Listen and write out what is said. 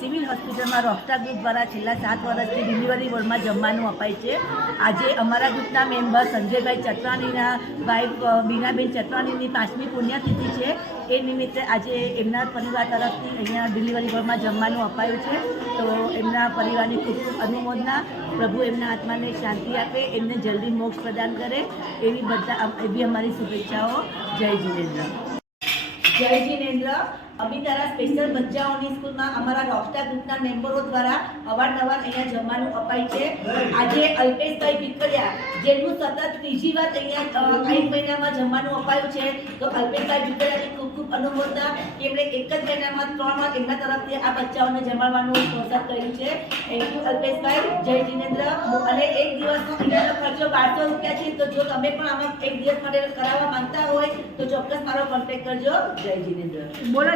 Civil હોસ્પિટલમાં Rockstar group દ્વારા છેલ્લા 7 વર્ષથી ડિલિવરી વોર્ડમાં જમવાનું અપાય છે. આજે અમારા ગ્રુપના મેમ્બર સંજયભાઈ ચટવાણીના વાઇફ બીનાબેન ચટવાણીની 5મી પુણ્યતિથિ છે. એ નિમિત્તે આજે એમના પરિવાર તરફથી અહીંયા ડિલિવરી વોર્ડમાં જમવાનું અપાયું છે. તો એમના પરિવારની ખૂબ ખૂબ અનુમોદના. પ્રભુ એમના આત્માને શાંતિ આપે, એમને જલ્દી મોક્ષ પ્રદાન કરે એવી અમારી શુભેચ્છાઓ. જય જીનેન્દ્ર. જય જીનેન્દ્ર. અમિતારા સ્પેશિયલ બચ્ચાઓની સ્કૂલમાં અમારા રોકસ્ટાર ગ્રુપના મેમ્બરો દ્વારા અવારનવાર અહીંયા જમવાનું અપાય છે. આજે અલ્પેશભાઈ પીપળિયા જેમનું સતત ત્રીજી વાર અહીંયા 8 મહિનામાં જમવાનું અપાયું છે. તો અલ્પેશભાઈ પીપળિયાની ખૂબ ખૂબ અનુમોદના. એમણે એક જ મહિનામાં 3 વાર એમના તરફથી આ બચ્ચાઓને જમાડવાનું પ્રોત્સાહન કર્યું છે. થેન્ક યુ અલ્પેશભાઈ. જય જીનેન્દ્ર. અને એક દિવસનો અહીંયાનો ખર્ચો 1200 રૂપિયા છે. તો જો તમે પણ આમાં એક દિવસ માટે કરાવવા માંગતા હોય તો ચોક્કસ મારો કોન્ટેક્ટ કરજો. જય જીનેન્દ્ર. બોલો.